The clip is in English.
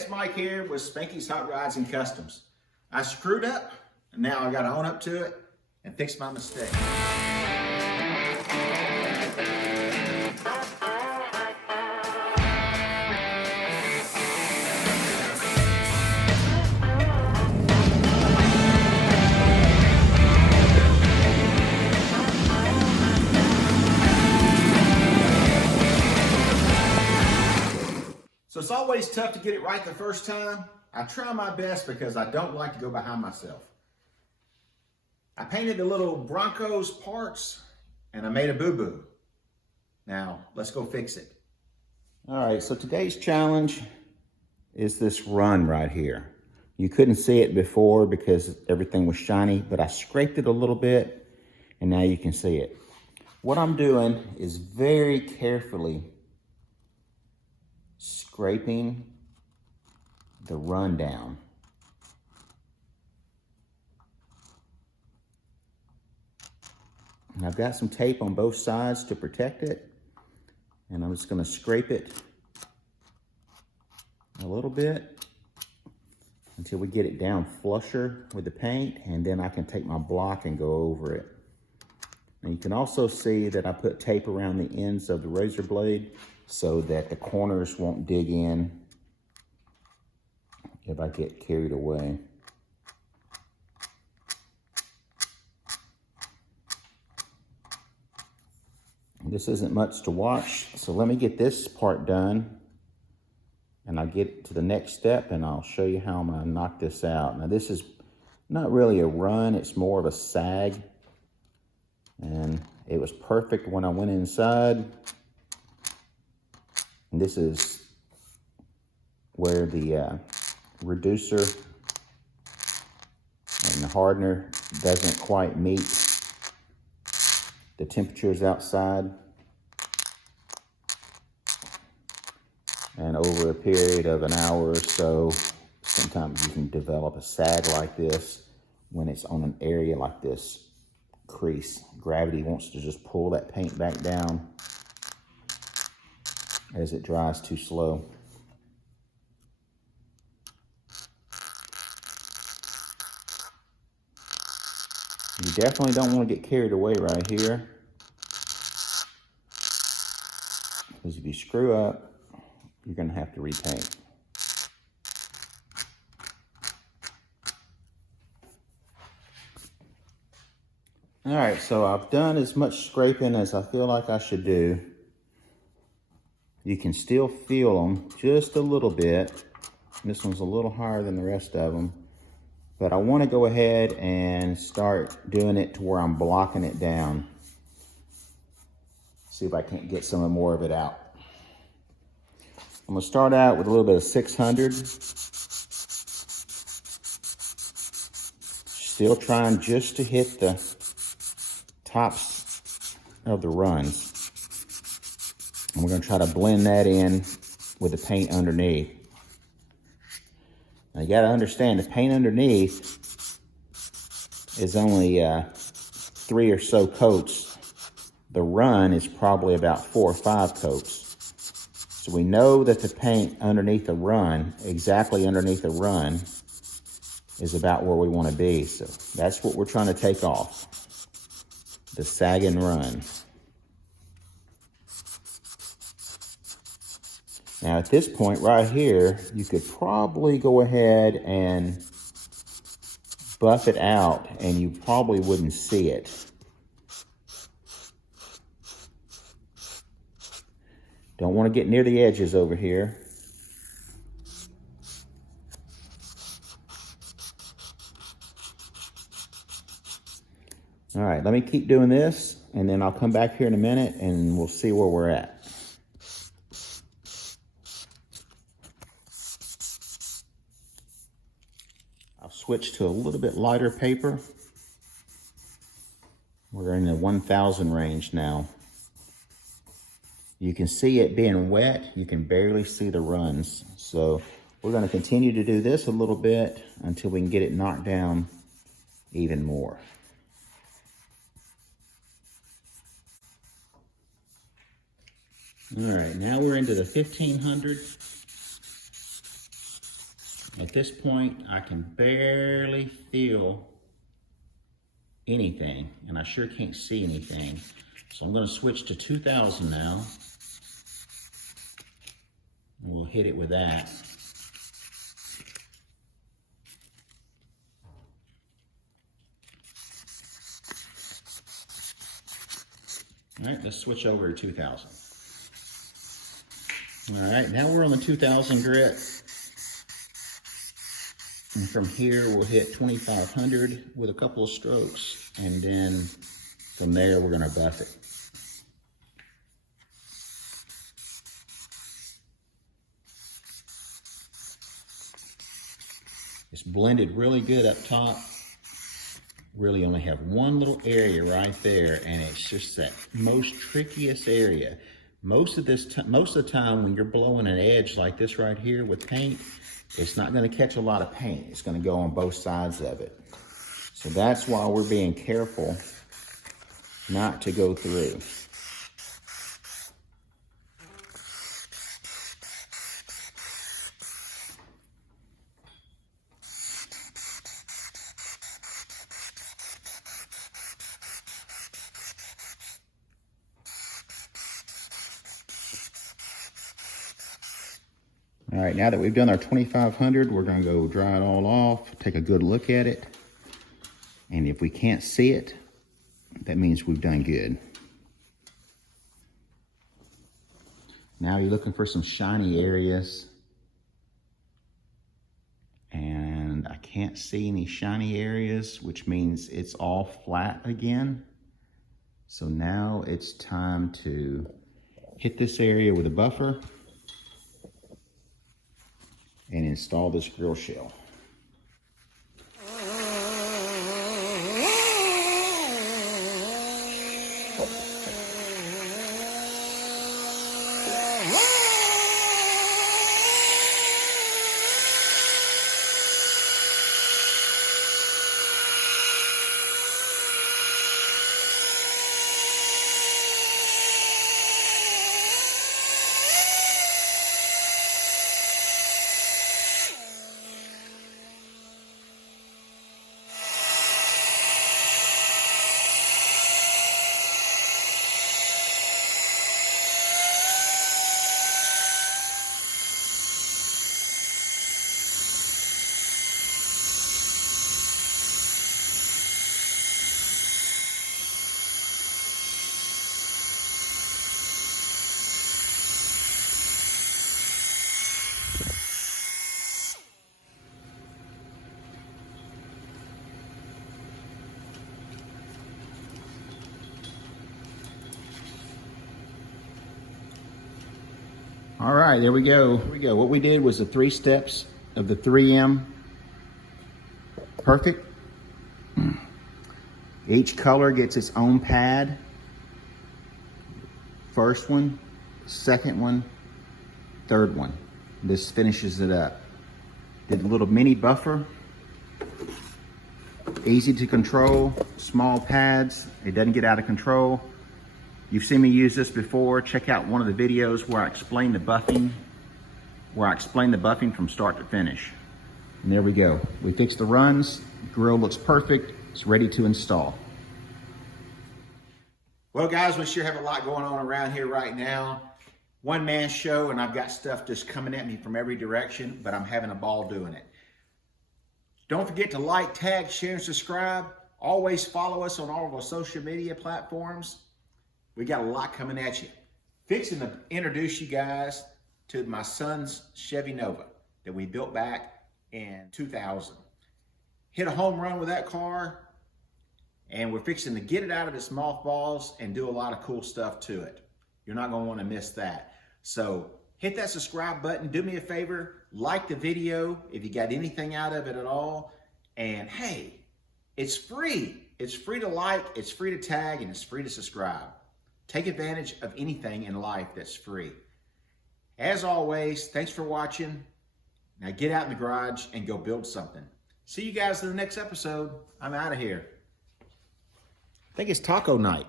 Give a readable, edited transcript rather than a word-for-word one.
it's Mike here with Spanky's Hot Rods and Customs. I screwed up, and now I gotta own up to it and fix my mistake. So it's always tough to get it right the first time. I try my best because I don't like to go behind myself. I painted the little Broncos parts and I made a boo-boo. Now, let's go fix it. All right, so today's challenge is this run right here. You couldn't see it before because everything was shiny, but I scraped it a little bit and now you can see it. What I'm doing is very carefully scraping the run down. And I've got some tape on both sides to protect it, and I'm just going to scrape it a little bit until we get it down flusher with the paint, and then I can take my block and go over it. And you can also see that I put tape around the ends of the razor blade so that the corners won't dig in if I get carried away. This isn't much to watch, so let me get this part done and I'll get to the next step and I'll show you how I'm gonna knock this out. Now this is not really a run, it's more of a sag, and it was perfect when I went inside. And this is where the reducer and the hardener doesn't quite meet the temperatures outside. And over a period of an hour or so, sometimes you can develop a sag like this when it's on an area like this crease. Gravity wants to just pull that paint back down as it dries too slow. You definitely don't want to get carried away right here, because if you screw up, you're going to have to repaint. All right, so I've done as much scraping as I feel like I should do. You can still feel them just a little bit. This one's a little higher than the rest of them. But I want to go ahead and start doing it to where I'm blocking it down. See if I can't get some more of it out. I'm going to start out with a little bit of 600. Still trying just to hit the tops of the runs. And we're going to try to blend that in with the paint underneath. Now you got to understand, the paint underneath is only 3 or so coats. The run is probably about 4 or 5 coats. So we know that the paint underneath the run, exactly underneath the run, is about where we want to be. So that's what we're trying to take off, the sagging run. Now at this point right here, you could probably go ahead and buff it out and you probably wouldn't see it. Don't want to get near the edges over here. All right, let me keep doing this and then I'll come back here in a minute and we'll see where we're at. I'll switch to a little bit lighter paper. We're in the 1000 range now. You can see it being wet. You can barely see the runs. So we're going to continue to do this a little bit until we can get it knocked down even more. All right, now we're into the 1500. At this point, I can barely feel anything, and I sure can't see anything. So I'm going to switch to 2000 now. And we'll hit it with that. All right, let's switch over to 2000. All right, now we're on the 2000 grit. And from here, we'll hit 2500 with a couple of strokes. And then from there, we're gonna buff it. It's blended really good up top. Really only have one little area right there, and it's just that most trickiest area. Most of the time when you're blowing an edge like this right here with paint, it's not going to catch a lot of paint. It's going to go on both sides of it. So that's why we're being careful not to go through. All right, now that we've done our 2500, we're gonna go dry it all off, take a good look at it. And if we can't see it, that means we've done good. Now you're looking for some shiny areas. And I can't see any shiny areas, which means it's all flat again. So now it's time to hit this area with a buffer and install this grill shell. All right, there we go. Here we go. What we did was the 3 steps of the 3M. Perfect. Each color gets its own pad. First one, second one, third one. This finishes it up. Did a little mini buffer. Easy to control, small pads. It doesn't get out of control. You've seen me use this before. Check out one of the videos where I explain the buffing, from start to finish. And there we go. We fixed the runs. Grill looks perfect. It's ready to install. Well, guys, we sure have a lot going on around here right now. One-man show, and I've got stuff just coming at me from every direction, but I'm having a ball doing it. Don't forget to like, tag, share, and subscribe. Always follow us on all of our social media platforms. We got a lot coming at you. Fixing to introduce you guys to my son's Chevy Nova that we built back in 2000. Hit a home run with that car, and we're fixing to get it out of its mothballs and do a lot of cool stuff to it. You're not going to want to miss that. So hit that subscribe button. Do me a favor, like the video if you got anything out of it at all. And hey, it's free. It's free to like, it's free to tag, and it's free to subscribe. Take advantage of anything in life that's free. As always, thanks for watching. Now get out in the garage and go build something. See you guys in the next episode. I'm out of here. I think it's taco night.